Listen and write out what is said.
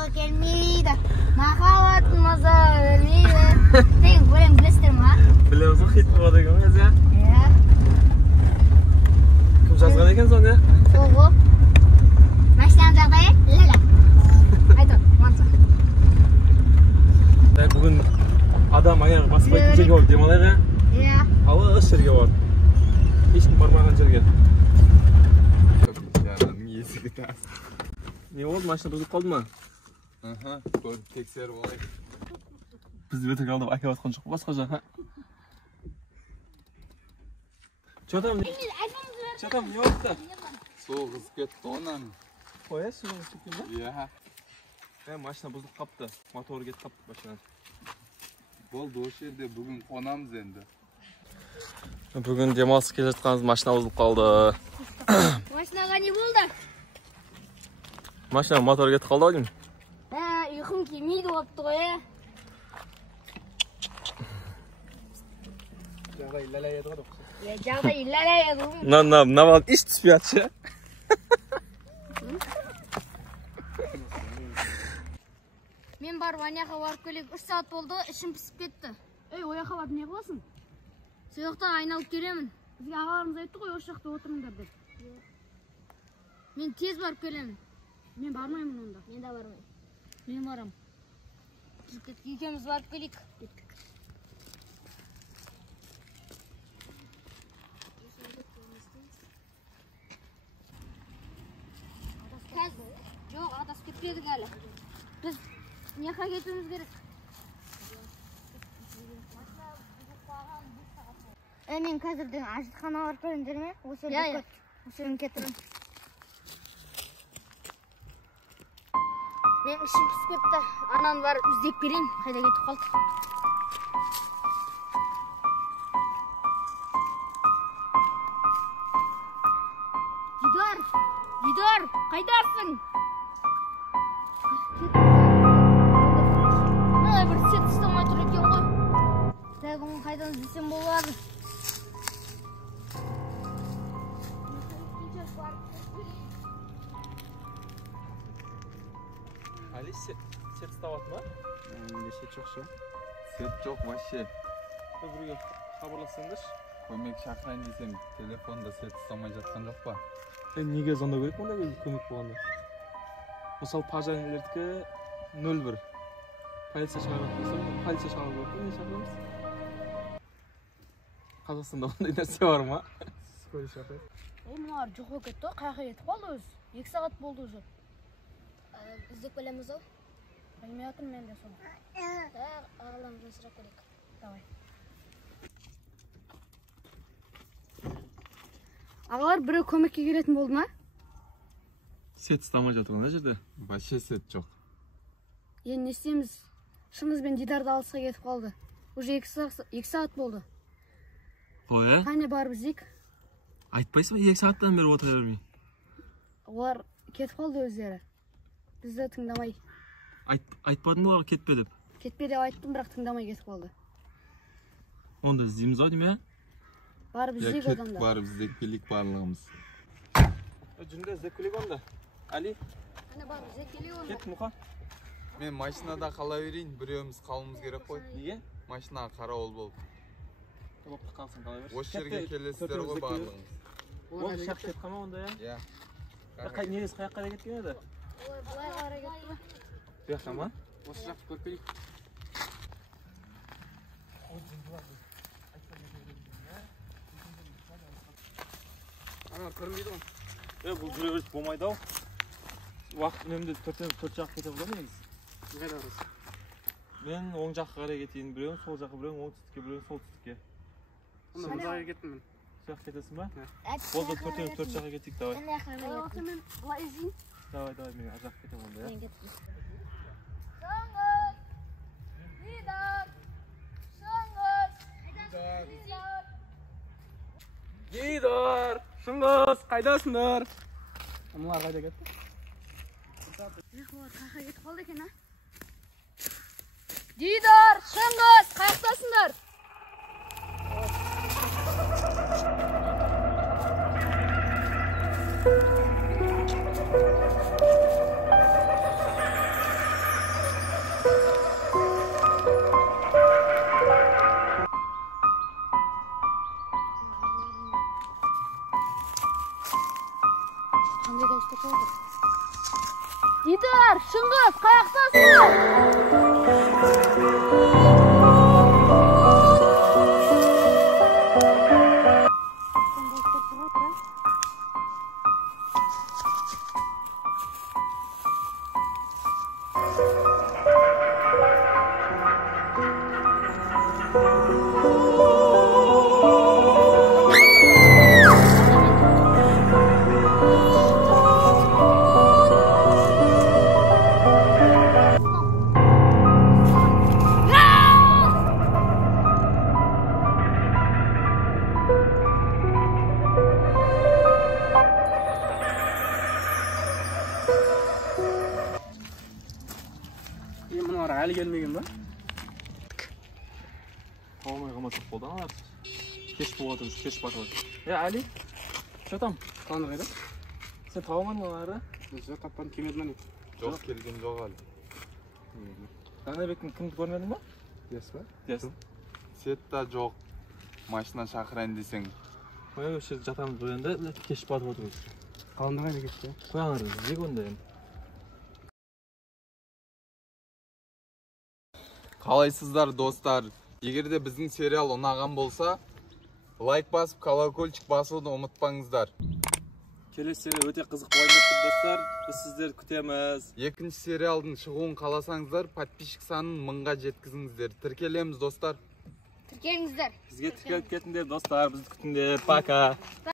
Uyku gelmeydi. Mahavat maza vermeydi. Tek böyle bilestir mi ha? Biliyor musun? Hit bu adı görmez ya. Ya. Kim жазған екен соны ya? Soğuk. Maşlanın жағдайы? Lala. Aytı, mansı. Bugün adam ayağı basmayın жерге барып демалайық ya. Ya. Алыс жерге барып. Ешкім бармаған жерге. Есігі тас. Не болды, машина бұзылып қалды ма? Көріп тексеріп алайық. Бізді өтірік алдап әкеп жатқан жоқ басқа жаққа. Че там, не oldu? Су қызып кетті онан. Қоя, суға түсіп кеткен ба? Иә. Машина бұзылып қапты, моторы кетіп қапты машина. Болды осы жерде бүгін қонамыз енді. Бүгін демалыс келе жатқанымыз машина бұзылып қалды. Машинаға не болды? Машина моторы кетіп қалды ау деймін. Ұйқым келмейді болыпты ғой. Жағдай ләләй еді ғой. Жағдай ләләй еді ғой. Мына балам еш түспей жатшы. Мен барып аяққа барып келіп 3 сағат болды, ішім пісіп кетті. Ояққа барып не қыласың? Сол жақтан айналып келемін. Бізге ағаларымыз айтты ғой, осы жақта отырыңдар деп. Мен тез барып келемін. Мен бармаймын онда. Мен де бармаймын. Мен барам. Екеуміз барып келейік. Жоқ, адасып кетпедік әлі. Біз неқа кетуіміз керек. Мен қазірден ажытхана барып келем жерме? Осы жерден кетірім. Мен ішім пісіп кетті. Ананы барып іздеп берейін. Қайда кетіп қалды? Дидар, қайдарсың? Бір сет ұстамай тұр екен ғой. Тәгім қайдан іздесем болады. Али, сет ұстап ма? Менде сет жоқ ше. Сет жоқ вообще. Біреуге хабарлассаңдаршы. Көмек шақырайын десем, телефонда сет ұстамай жатқан жоқ па? Неге звондау керек онда көмек болғанда? Мысалы пожарныйлердікі 01. Полиция шақырып болсам, полиция шақырып болып не шақырамыз? Қазақстанда ондай нәрсе бар ма? Скорый шақырып. Мыналар жоқ болып кетті, қаяққа кетіп қалды өзі. 2 сағат болды уже. Іздеп келеміз ау? Білмей жатырмын мен де соны. Ағаларымыздан сұрап көрейік. Давай. Ағалар біреу көмекке келетін болды ма? Сет ұстамай жатыр ана жерде. Вообще сет жоқ. Енді не істейміз? Шыңыз бен Дидарды алысқа кетіп қалды. Уже 2 сағат болды. Қой, Қане барып іздейік? айтпайсың ба 2 сағаттан бері отыра бермей? Олар кетіп қалды өздері. Бізді тыңдамай. Айтпадың ба оларға кетпе деп? Кетпе деп айттым, бірақ тыңдамай кетіп қалды. Онда іздейміз ау деймін, Барып іздейік одан да. Барып іздеп келейік барлығымыз. Жүнде іздеп келейік онда. Али, Ана барып іздеп келейік онда. кет Мұқа. Мен машинада қала берейін, біреуіміз қалуымыз керек қой. Неге? Машинаға қарауыл болып. Болып қалсын қала берші. Осы жерге келесіздер ғой барлығымыз. Ол шақ кет қама онда, Иә. Негіз қаяққа да кеткен еді? Бұлай қарай кетті ма? Бұяққа ма? Осы жақты көріп келейік. Ана көрінбейді ғой. Бұл жүре беріс болмайды ау. Уақыт үнемді 4 жаққа кете болады негіз. Қайда арасы? Мен оң жаққа қарай кетейін, біреуін сол жаққа, біреуін оңтүстікке, біреуін солтүстікке. Онда бұл жаққа кеттім мен. Сол жаққа кетесің ба? Болды 4 жаққа кетейік, давай. Ана қарай кетті. Мен бұлай іздейін. Давай, мен ар жаққа кетем онда, Мен кеттім. Дидар, Шыңғыс, қайдасыңдар? Мұлар қайда кетті? Олар қаяққа кетіп қалды екен, Дидар, Шыңғыс, қаяқтасыңдар? Qanday dawus ko'tardi? Didar, Shungiz, qayoqdasiz? Bunlar hali gelmegen mi? Qolmay qolmasak bo'ldi, anarsiz. Kech bo'lyapti, kech botyapti. Ali, cho'tam, Qanday edi? sen topolmadingmi ularni? O'zi topgan kelmadimi? Yo'q, kelgan yo'q hali. Danabekni kimni ko'rmadingmi? Yesmi? Yes. Setda yo'q. Mashina chaqirayin desang. Qo'ya o'sha jatamiz bo'lganda kech botyapti. Qanday ketdi? Qo'yamiz, zegunda endi. Qalaysizlar do'stlar? Agarda bizning serial unagan bo'lsa, like bosib, kolokольчик bosishni unutmangizlar. Kelesi serial o'ta qiziq bo'lyapti do'stlar. Biz sizlarni kutamiz. Ikkinchi serialning chiqishini qalasangizlar, подписчик sanini 1000 ga yetkazingizlar. Tirkelamiz do'stlar. Tirkelingizlar. Bizga tikilib ketinglar do'stlar, bizni kutinglar. Paka.